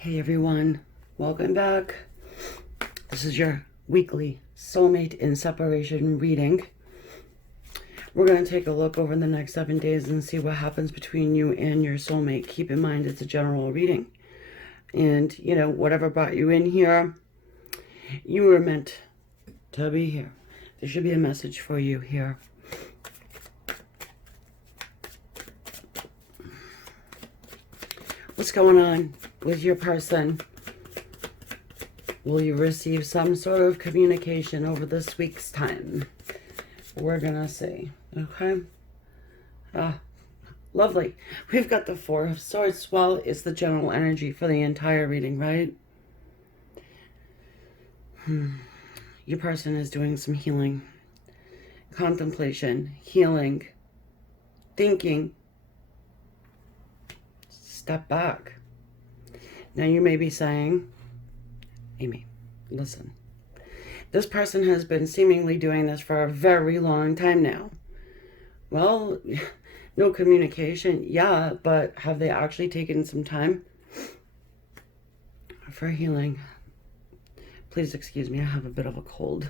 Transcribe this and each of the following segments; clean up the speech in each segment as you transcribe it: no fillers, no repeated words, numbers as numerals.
Hey everyone, welcome back. This is your weekly Soulmate in Separation reading. We're going to take a look over the next 7 days and see what happens between you and your soulmate. Keep in mind it's a general reading. And, whatever brought you in here, you were meant to be here. There should be a message for you here. What's going on with your person? Will you receive some sort of communication over this week's time? We're gonna see. Okay. Lovely. We've got the Four of Swords. Well, it's the general energy for the entire reading, right? Your person is doing some healing, contemplation, healing, thinking. Step back. Now you may be saying, Amy, listen. This person has been seemingly doing this for a very long time now. Well, no communication, yeah, but have they actually taken some time for healing? Please excuse me, I have a bit of a cold.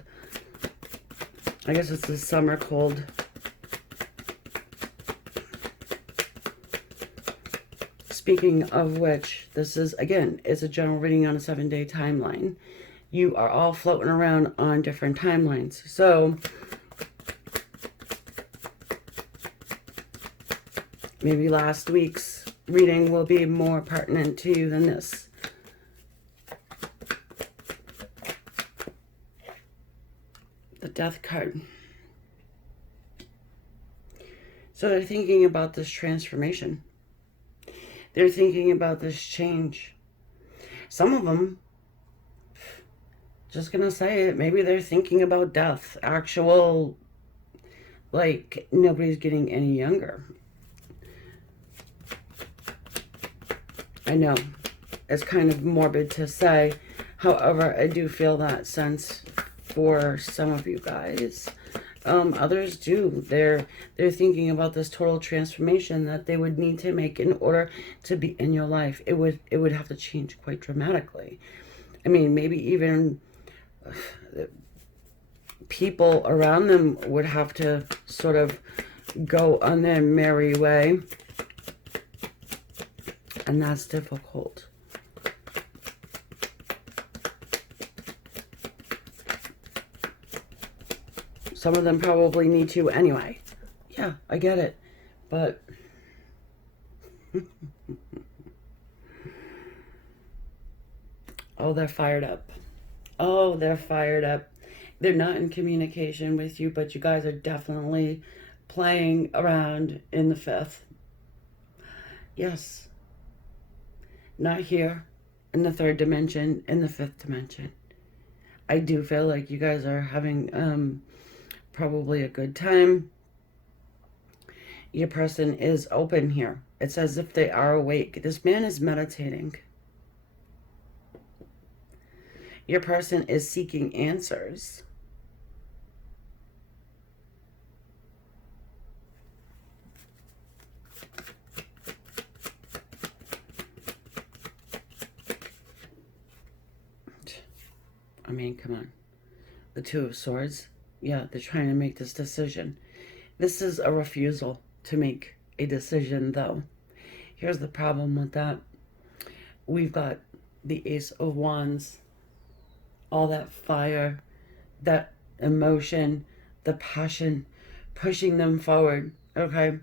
I guess it's the summer cold. Speaking of which, this is, again, it's a general reading on a 7-day timeline. You are all floating around on different timelines. So, maybe last week's reading will be more pertinent to you than this. The Death card. So they're thinking about this transformation. They're thinking about this change. Some of them, just gonna say it, maybe they're thinking about death. Actual, like, nobody's getting any younger. I know, it's kind of morbid to say. However, I do feel that sense for some of you guys. Others do. They're thinking about this total transformation that they would need to make in order to be in your life. It would have to change quite dramatically. I mean, maybe even people around them would have to sort of go on their merry way. And that's difficult. Some of them probably need to anyway. Yeah, I get it. But oh, they're fired up. Oh, they're fired up. They're not in communication with you, but you guys are definitely playing around in the fifth. Yes. Not here, in the third dimension, in the fifth dimension. I do feel like you guys are having probably a good time. Your person is open here. It's as if they are awake. This man is meditating. Your person is seeking answers. I mean, come on. The Two of Swords. Yeah, they're trying to make this decision. This is a refusal to make a decision, though. Here's the problem with that. We've got the Ace of Wands, all that fire, that emotion, the passion, pushing them forward, okay?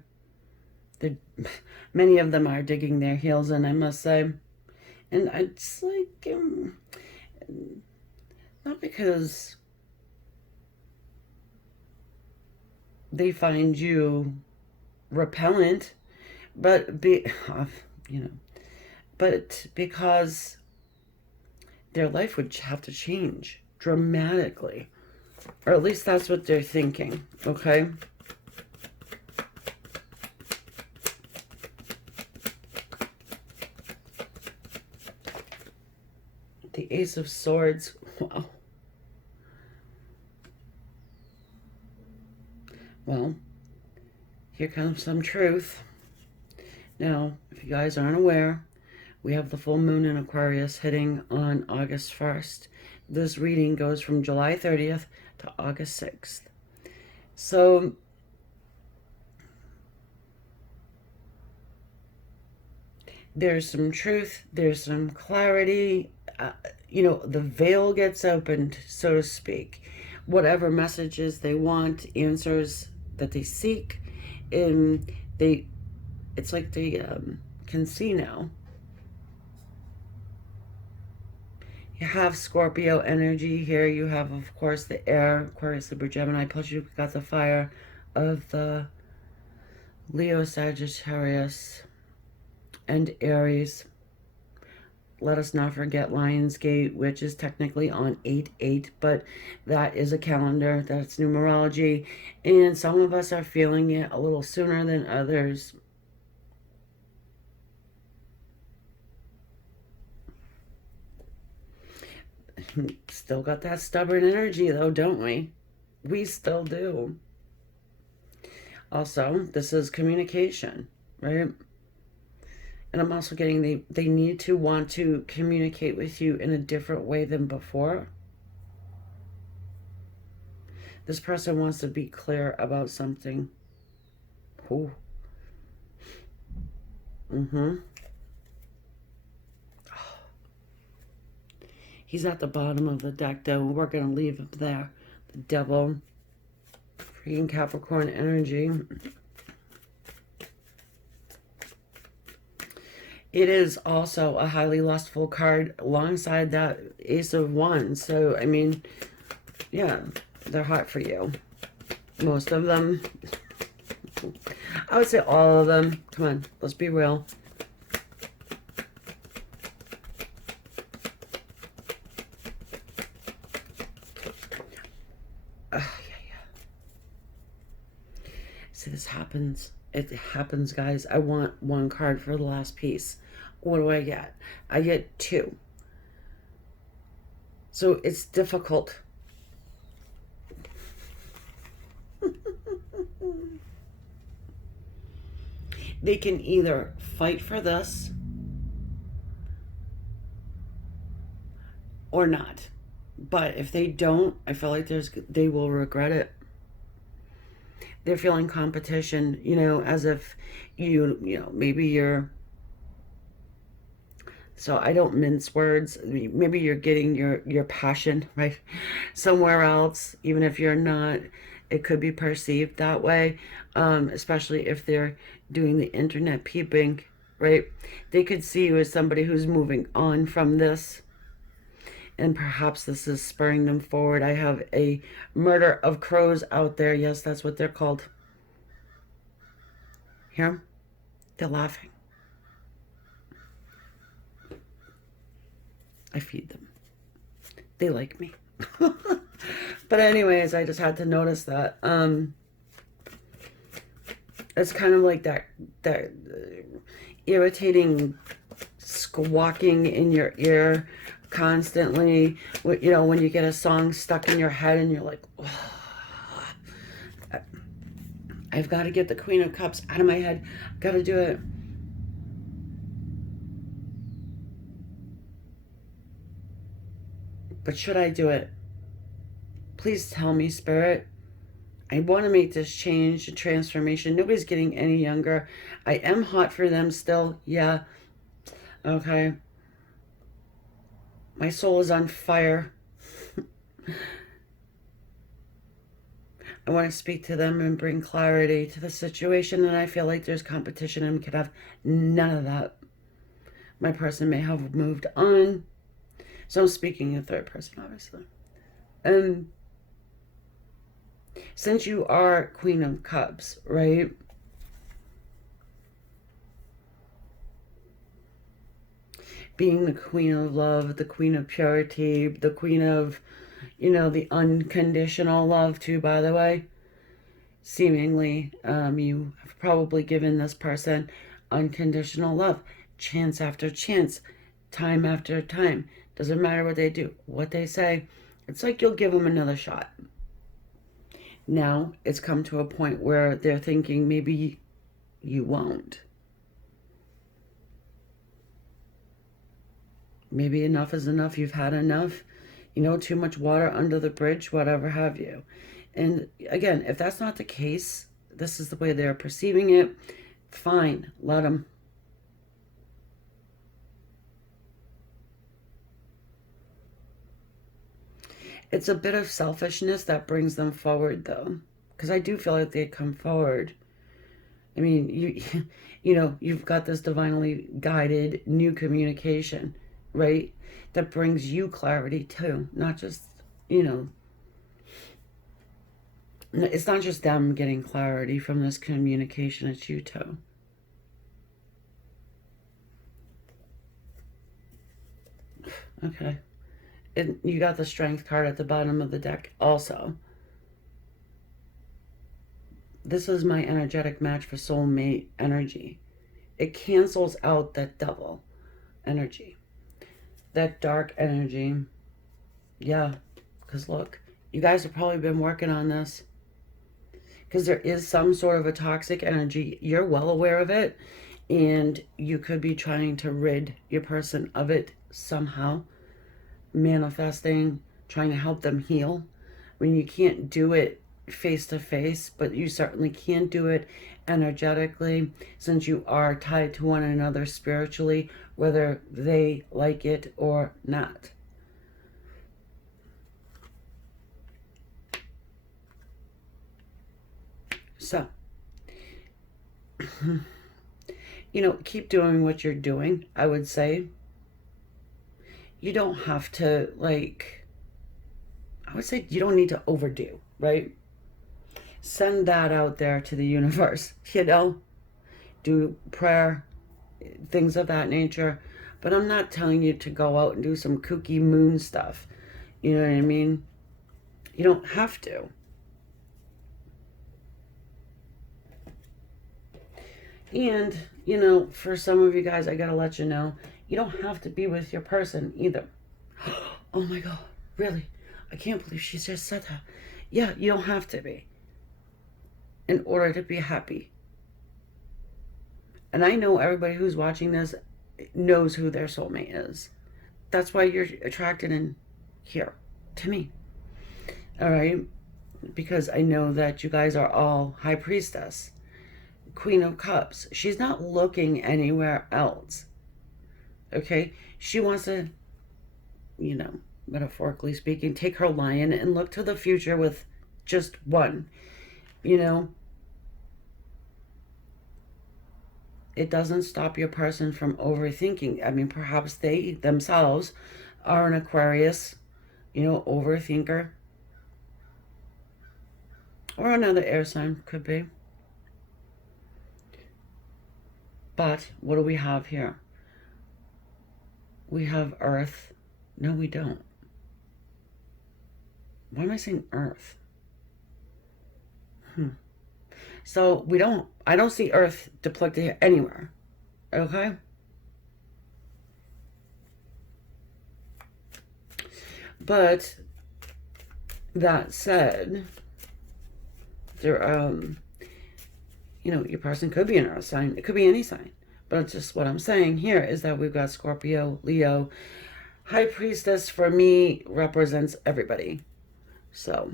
Many of them are digging their heels in, I must say. And it's like, not because they find you repellent, but but because their life would have to change dramatically, or at least that's what they're thinking. Okay. The Ace of Swords. Wow. Well, here comes some truth. Now, if you guys aren't aware, We have the full moon in Aquarius hitting on August 1st. This reading goes from July 30th to August 6th. So there's some truth, there's some clarity, the veil gets opened, so to speak. Whatever messages they want, answers that they seek, and it's like they can see now. You have Scorpio energy here. You have, of course, the air, Aquarius, Libra, Gemini, plus you've got the fire of the Leo, Sagittarius, and Aries. Let us not forget Lionsgate, which is technically on 8/8, but that is a calendar, that's numerology, and some of us are feeling it a little sooner than others. Still got that stubborn energy, though, don't we? We still do. Also, this is communication, right? And I'm also getting they need to want to communicate with you in a different way than before. This person wants to be clear about something. Ooh. He's at the bottom of the deck, though. We're going to leave him there. The Devil. Freaking Capricorn energy. It is also a highly lustful card alongside that Ace of Wands. So, I mean, yeah, they're hot for you. Most of them. I would say all of them. Come on, let's be real. See, this happens. It happens, guys. I want one card for the last piece. What do I get? I get two. So it's difficult. They can either fight for this or not. But if they don't, I feel like they will regret it. They're feeling competition, as if maybe you're, so I don't mince words. Maybe you're getting your passion, right, somewhere else, even if you're not. It could be perceived that way, especially if they're doing the internet peeping, right? They could see you as somebody who's moving on from this, and perhaps this is spurring them forward. I have a murder of crows out there. Yes, that's what they're called. Here, they're laughing. I feed them. They like me. But anyways, I just had to notice that. It's kind of like that irritating squawking in your ear constantly. When you get a song stuck in your head and you're like, oh, I've got to get the Queen of Cups out of my head. I've got to do it. But should I do it? Please tell me, Spirit. I want to make this change, a transformation. Nobody's getting any younger. I am hot for them still. Yeah. Okay. My soul is on fire. I want to speak to them and bring clarity to the situation, and I feel like there's competition and we could have none of that. My person may have moved on. So I'm speaking in third person, obviously. And since you are Queen of Cups, right? Being the Queen of Love, the Queen of Purity, the Queen of, the unconditional love too, by the way. Seemingly, you have probably given this person unconditional love. Chance after chance. Time after time. Doesn't matter what they do, what they say. It's like you'll give them another shot. Now, it's come to a point where they're thinking maybe you won't. Maybe enough is enough. You've had enough. You know, too much water under the bridge, whatever have you. And again, if that's not the case, this is the way they're perceiving it, fine, let them. It's a bit of selfishness that brings them forward, though, because I do feel like they come forward. I mean, you know, you've got this divinely guided new communication, right? That brings you clarity too, not just, you know, it's not just them getting clarity from this communication, it's you too. Okay. And you got the strength card at the bottom of the deck also. This is my energetic match for soulmate energy. It cancels out that devil energy, that dark energy. Yeah, because look, you guys have probably been working on this because there is some sort of a toxic energy. You're well aware of it, and you could be trying to rid your person of it somehow, manifesting, trying to help them heal. When you can't do it face to face, but you certainly can do it energetically, since you are tied to one another spiritually, whether they like it or not. So, you know, keep doing what you're doing, I would say. You don't have to, like, I would say you don't need to overdo, right? Send that out there to the universe, you know? Do prayer, things of that nature. But I'm not telling you to go out and do some kooky moon stuff. You know what I mean? You don't have to. And, you know, for some of you guys, I gotta let you know, you don't have to be with your person either. Oh my God, really? I can't believe she just said that. Yeah, you don't have to be in order to be happy. And I know everybody who's watching this knows who their soulmate is. That's why you're attracted in here to me. All right? Because I know that you guys are all High Priestess, Queen of Cups. She's not looking anywhere else. Okay? She wants to, you know, metaphorically speaking, take her lion and look to the future with just one. You know, it doesn't stop your person from overthinking. I mean, perhaps they themselves are an Aquarius, you know, overthinker. Or another air sign, could be. But what do we have here? We have Earth. No, we don't. Why am I saying Earth? So I don't see Earth depicted here anywhere. Okay? But that said, there you know, your person could be an earth sign. It could be any sign. But it's just what I'm saying here is that we've got Scorpio, Leo. High Priestess for me represents everybody. So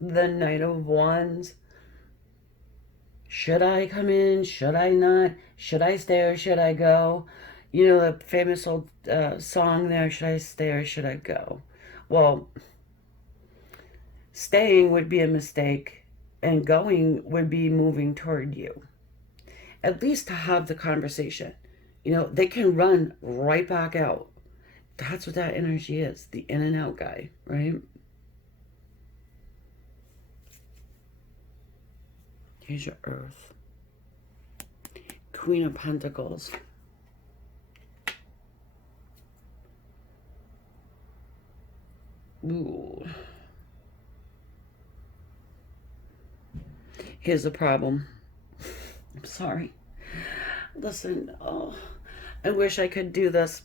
the Knight of Wands. Should I come in? Should I not? Should I stay or should I go? You know the famous old song there, should I stay or should I go? Well, staying would be a mistake and going would be moving toward you. At least to have the conversation. You know, they can run right back out. That's what that energy is, the in and out guy, right? Here's your Earth. Queen of Pentacles. Ooh. Here's the problem. I'm sorry. Listen, oh, I wish I could do this,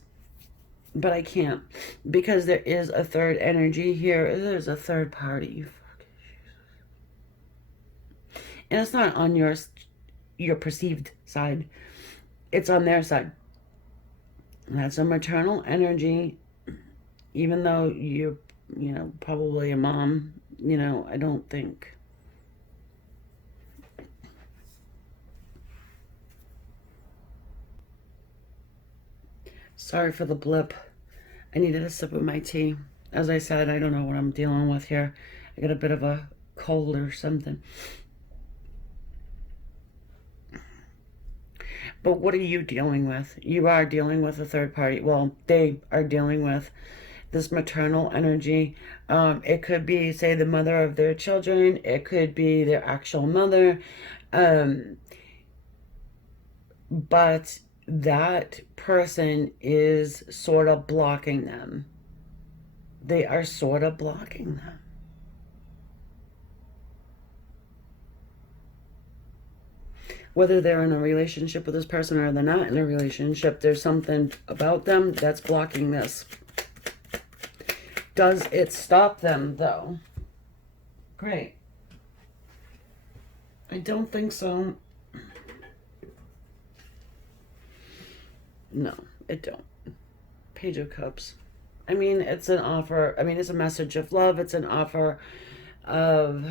but I can't, because there is a third energy here. There's a third party. And it's not on your perceived side. It's on their side. That's a maternal energy. Even though you're, probably a mom, I don't think. Sorry for the blip. I needed a sip of my tea. As I said, I don't know what I'm dealing with here. I got a bit of a cold or something. But what are you dealing with? You are dealing with a third party. Well, they are dealing with this maternal energy. It could be, say, the mother of their children. It could be their actual mother. But that person is sort of blocking them. They are sort of blocking them. Whether they're in a relationship with this person or they're not in a relationship, there's something about them that's blocking this. Does it stop them, though? Great. I don't think so. No, it don't. Page of Cups. I mean, it's an offer. I mean, it's a message of love. It's an offer of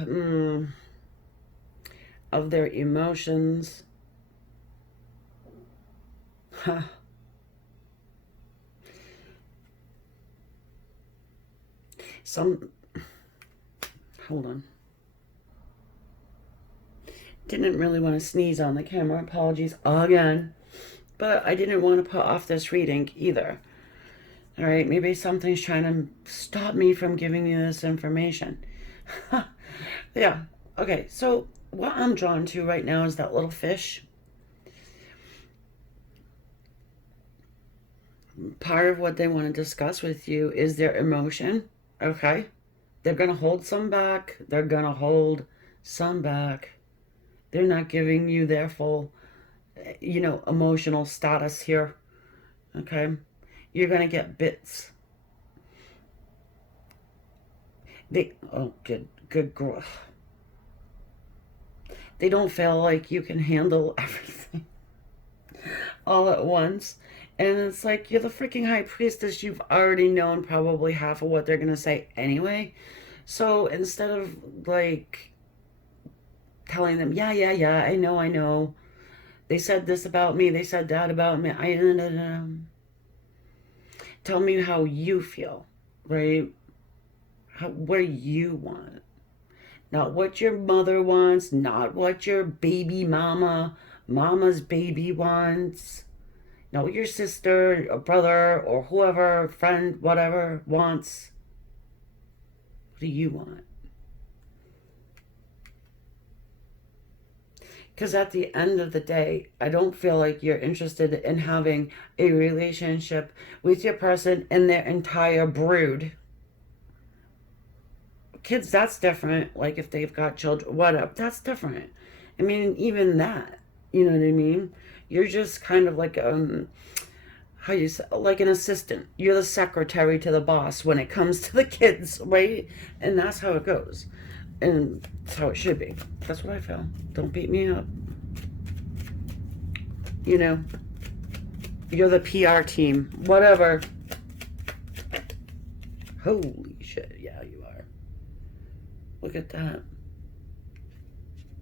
their emotions. Huh. Hold on. Didn't really want to sneeze on the camera. Apologies again. But I didn't want to put off this reading either. All right, maybe something's trying to stop me from giving you this information. Yeah. Okay, so what I'm drawn to right now is that little fish. Part of what they want to discuss with you is their emotion. Okay? They're going to hold some back. They're going to hold some back. They're not giving you their full, emotional status here. Okay? You're going to get bits. Good growth. They don't feel like you can handle everything all at once. And it's like, you're the freaking high priestess. You've already known probably half of what they're going to say anyway. So instead of, telling them, yeah, I know. They said this about me. They said that about me. Tell me how you feel, right? What you want. Not what your mother wants. Not what your baby mama's baby wants. Not what your sister or brother or whoever, friend, whatever, wants. What do you want? Because at the end of the day, I don't feel like you're interested in having a relationship with your person and their entire brood. Kids, that's different. Like if they've got children, whatever, that's different. I mean, even that, you know what I mean? You're just kind of like how you say, like an assistant. You're the secretary to the boss when it comes to the kids, right? And that's how it goes. And that's how it should be. That's what I feel. Don't beat me up. You're the PR team. Whatever. Holy shit. Yeah, you are. Look at that.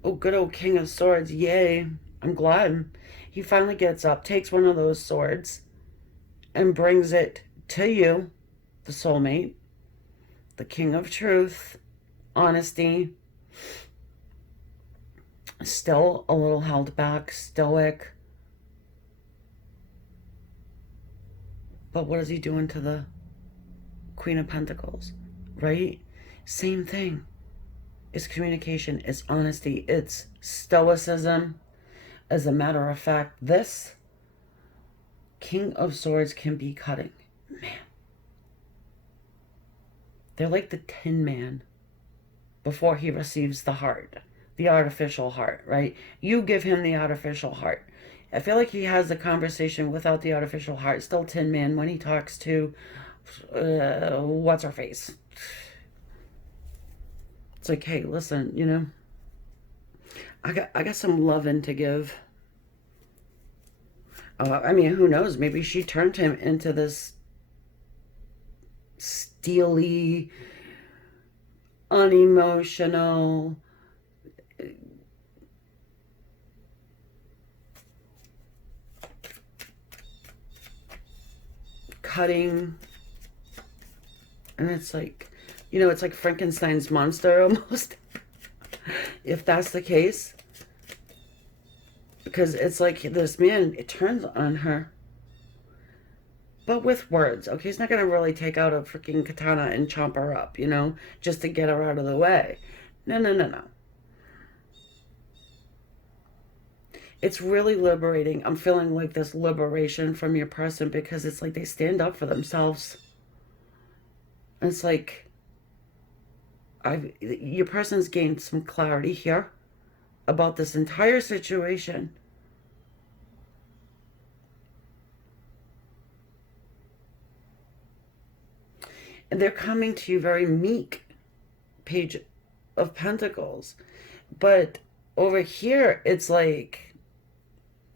Oh, good old King of Swords. Yay. I'm glad. He finally gets up, takes one of those swords, and brings it to you, the soulmate, the King of Truth, honesty, still a little held back, stoic. But what is he doing to the Queen of Pentacles, right? Same thing. It's communication, it's honesty, it's stoicism. As a matter of fact, this King of Swords can be cutting. Man. They're like the Tin Man before he receives the heart. the artificial heart, right? You give him the artificial heart. I feel like he has the conversation without the artificial heart. Still Tin Man when he talks to what's her face. It's like, hey, listen, you know, I got some loving to give. I mean, who knows? Maybe she turned him into this steely, unemotional, cutting, and it's like, you know, it's like Frankenstein's monster almost. If that's the case, because it's like this man, it turns on her, but with words. Okay, he's not gonna really take out a freaking katana and chomp her up, you know, just to get her out of the way. No, no, no, no. It's really liberating. I'm feeling like this liberation from your person because it's like they stand up for themselves. It's like your person's gained some clarity here about this entire situation. And they're coming to you very meek, Page of Pentacles. But over here, it's like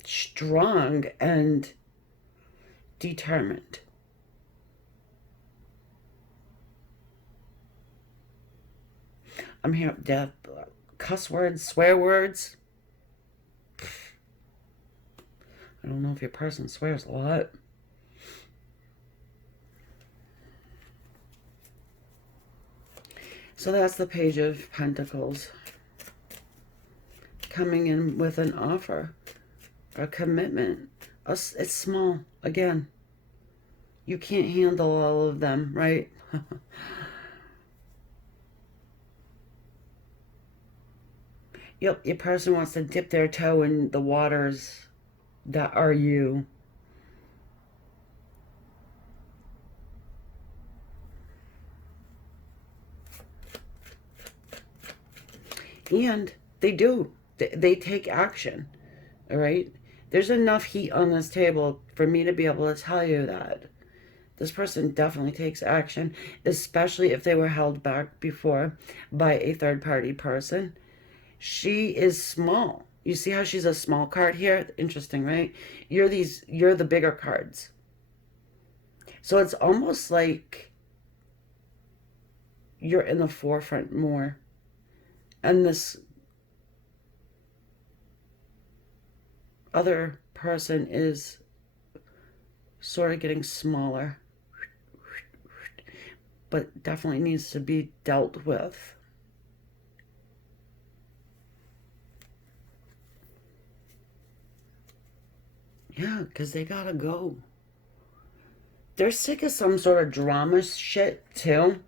strong and determined. I'm here, death, cuss words, swear words. I don't know if your person swears a lot. So that's the Page of Pentacles. Coming in with an offer, a commitment. It's small. Again, you can't handle all of them, right? Yep, your person wants to dip their toe in the waters that are you. And they do. They take action, all right? There's enough heat on this table for me to be able to tell you that. This person definitely takes action, especially if they were held back before by a third-party person. She is small. You see how she's a small card here? Interesting, right? You're the bigger cards. So it's almost like you're in the forefront more. And this other person is sort of getting smaller, but definitely needs to be dealt with. Yeah, because they gotta go. They're sick of some sort of drama shit, too.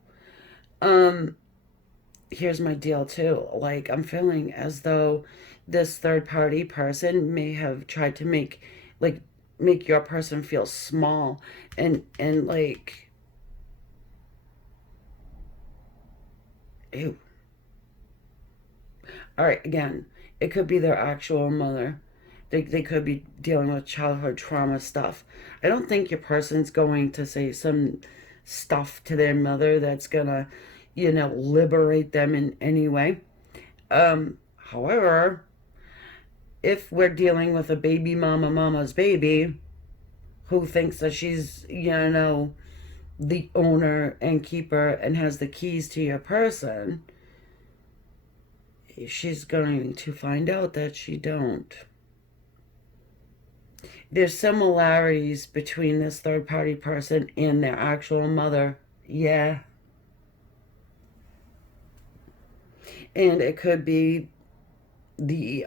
Here's my deal, too. Like, I'm feeling as though this third-party person may have tried to make your person feel small and like, ew. All right, again, it could be their actual mother. They could be dealing with childhood trauma stuff. I don't think your person's going to say some stuff to their mother that's gonna, you know, liberate them in any way. However, if we're dealing with a baby mama's baby who thinks that she's, you know, the owner and keeper and has the keys to your person, she's going to find out that she don't. There's similarities between this third-party person and their actual mother. Yeah. And it could be the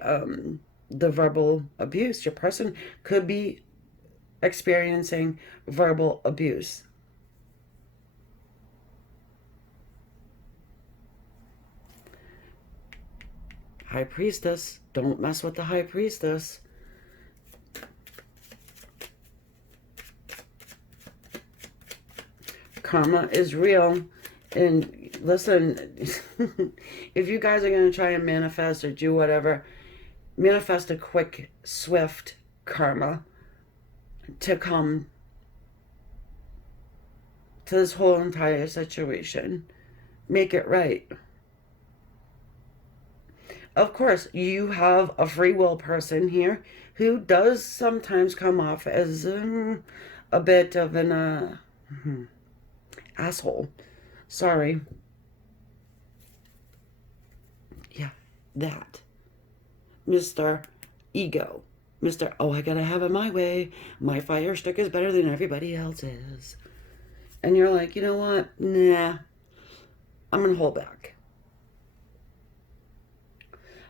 verbal abuse. Your person could be experiencing verbal abuse. High Priestess. Don't mess with the High Priestess. Karma is real. And Listen, if you guys are going to try and manifest or do whatever, manifest a quick, swift karma to come to this whole entire situation. Make it right. Of course, you have a free will person here who does sometimes come off as a bit of an asshole. Sorry. Yeah, that. Mr. Ego. Mr. Oh, I gotta have it my way. My fire stick is better than everybody else's. And you're like, you know what? Nah, I'm gonna hold back.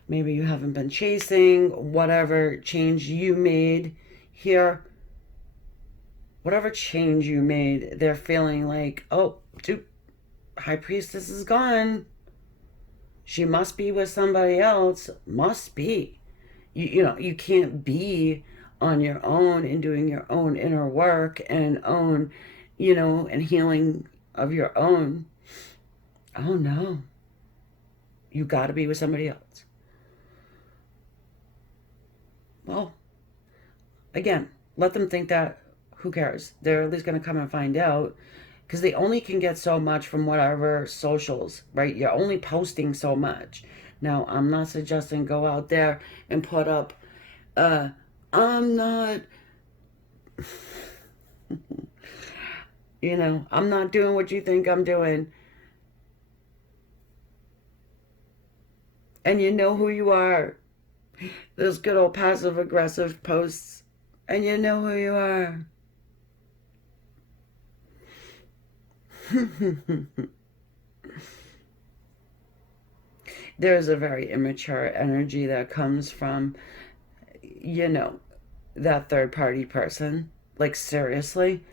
Maybe you haven't been chasing whatever change you made here. Whatever change you made, they're feeling like, oh, dude, High Priestess is gone. She must be with somebody else. Must be. You know, you can't be on your own and doing your own inner work and own, you know, and healing of your own. Oh, no. You got to be with somebody else. Well, again, let them think that. Who cares? They're at least going to come and find out, because they only can get so much from whatever socials, right? You're only posting so much. Now, I'm not suggesting go out there and put up, I'm not, you know, I'm not doing what you think I'm doing. And you know who you are. Those good old passive aggressive posts. And you know who you are. There's a very immature energy that comes from, you know, that third party person. Like, seriously.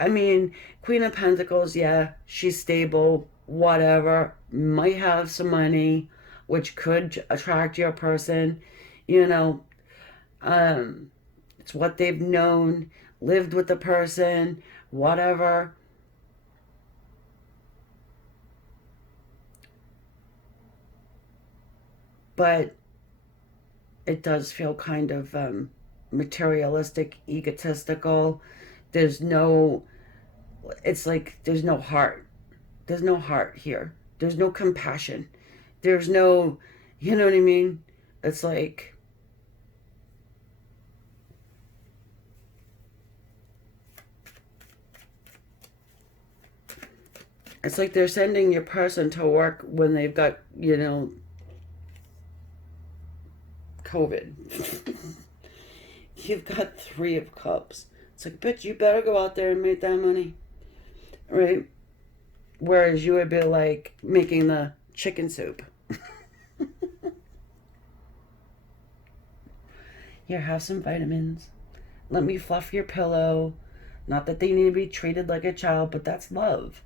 I mean, Queen of Pentacles, yeah, she's stable, whatever, might have some money, which could attract your person, you know. It's what they've known, lived with the person, whatever. But it does feel kind of materialistic, egotistical. There's no, it's like there's no heart. There's no heart here. There's no compassion. There's no, you know what I mean? It's like, it's like they're sending your person to work when they've got, you know, COVID. You've got 3 of Cups. It's like, bitch, you better go out there and make that money. Right? Whereas you would be like making the chicken soup. Here, have some vitamins. Let me fluff your pillow. Not that they need to be treated like a child, but that's love.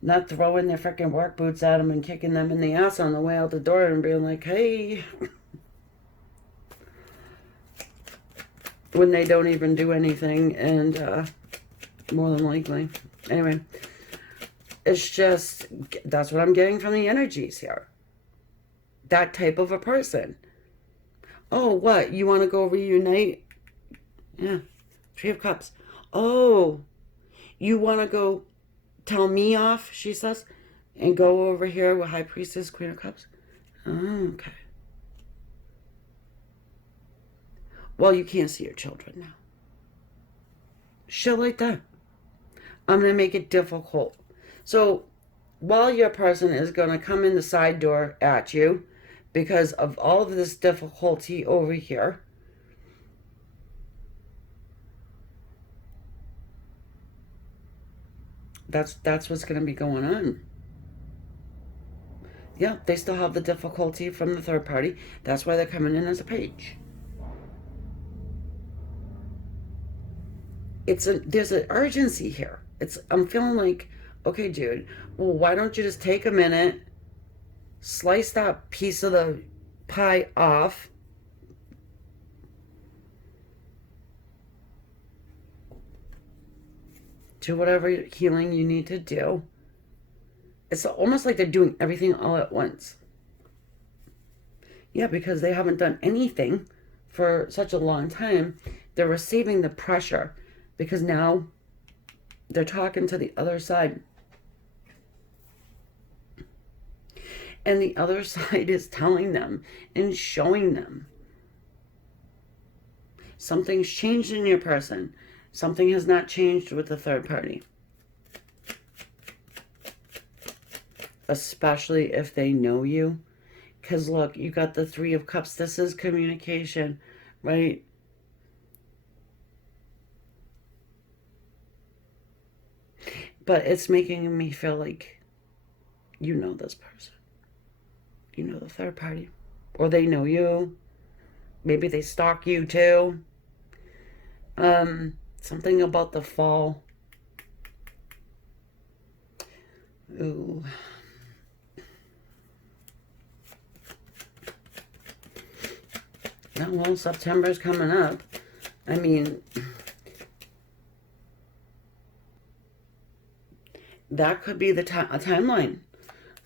Not throwing their freaking work boots at them and kicking them in the ass on the way out the door and being like, hey. When they don't even do anything, and more than likely. Anyway, it's just, that's what I'm getting from the energies here. That type of a person. Oh, what? You want to go reunite? Yeah. 3 of Cups. Oh, you want to go tell me off, she says, and go over here with High Priestess, Queen of Cups? Oh, okay. Well, you can't see your children now. Shit like that. I'm going to make it difficult. So, while your person is going to come in the side door at you because of all of this difficulty over here, that's what's going to be going on. Yeah, they still have the difficulty from the third party. That's why they're coming in as a page. There's an urgency here. I'm feeling like, okay, dude, well, why don't you just take a minute, slice that piece of the pie off, Do whatever healing you need to do. It's almost like they're doing everything all at once. Yeah, because they haven't done anything for such a long time. They're receiving the pressure because now they're talking to the other side. And the other side is telling them and showing them something's changed in your person. Something has not changed with the third party. Especially if they know you. Because look, you got the Three of Cups. This is communication, right? But it's making me feel like you know this person. You know the third party. Or they know you. Maybe they stalk you too. Something about the fall. Ooh. Yeah, well, September's coming up. I mean, that could be the a timeline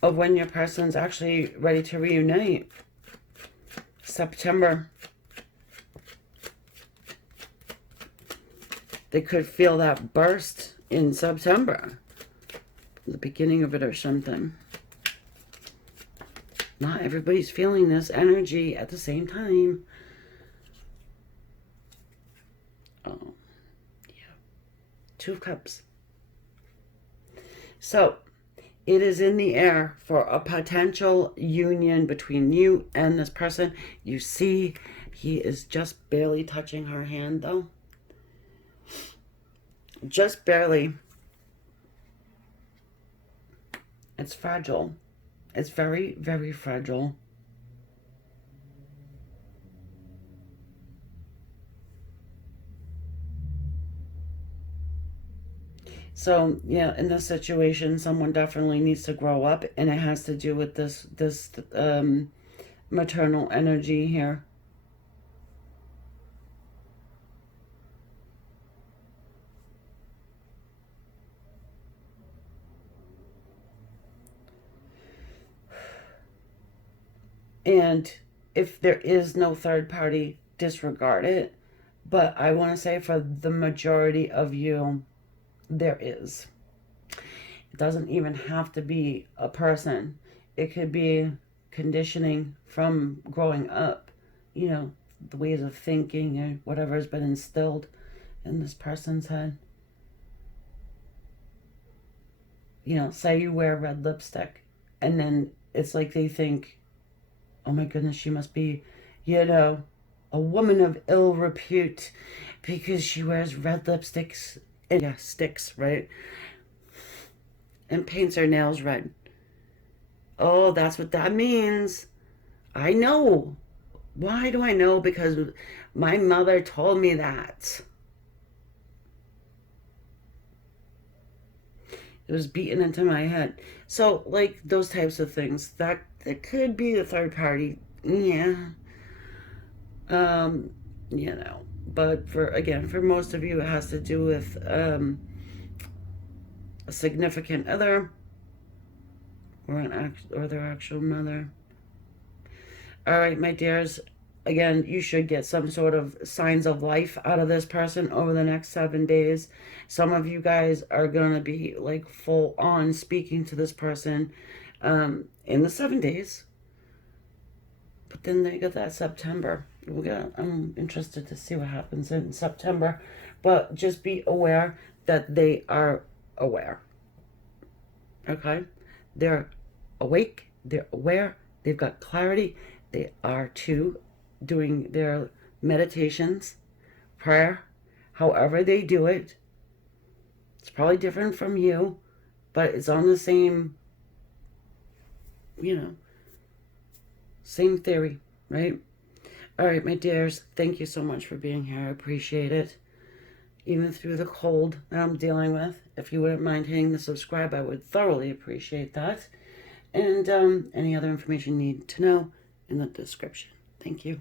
of when your person's actually ready to reunite. September. They could feel that burst in September. The beginning of it or something. Not everybody's feeling this energy at the same time. Oh, yeah. Two of Cups. So, it is in the air for a potential union between you and this person. You see, he is just barely touching her hand, though. Just barely. It's fragile. It's very, very fragile. So, yeah, in this situation, someone definitely needs to grow up, and it has to do with this maternal energy here. And if there is no third party, disregard it. But I want to say for the majority of you, there is. It doesn't even have to be a person. It could be conditioning from growing up, you know, the ways of thinking or whatever has been instilled in this person's head. You know, say you wear red lipstick and then it's like they think, oh my goodness, she must be, you know, a woman of ill repute because she wears red lipsticks and yeah, sticks, right? And paints her nails red. Oh, that's what that means. I know. Why do I know? Because my mother told me that. It was beaten into my head. So, like, those types of things. That could be the third party. Yeah. Um, you know. But for most of you, it has to do with a significant other or their actual mother. All right, my dears. Again, you should get some sort of signs of life out of this person over the next 7 days. Some of you guys are going to be like full on speaking to this person in the 7 days. But then they got that September. I'm interested to see what happens in September. But just be aware that they are aware. Okay? They're awake. They're aware. They've got clarity. They are too doing their meditations, prayer, however they do it. It's probably different from you, but it's on the same, you know, same theory, right? All right, my dears, thank you so much for being here. I appreciate it. Even through the cold that I'm dealing with, if you wouldn't mind hitting the subscribe, I would thoroughly appreciate that. And any other information you need to know in the description. Thank you.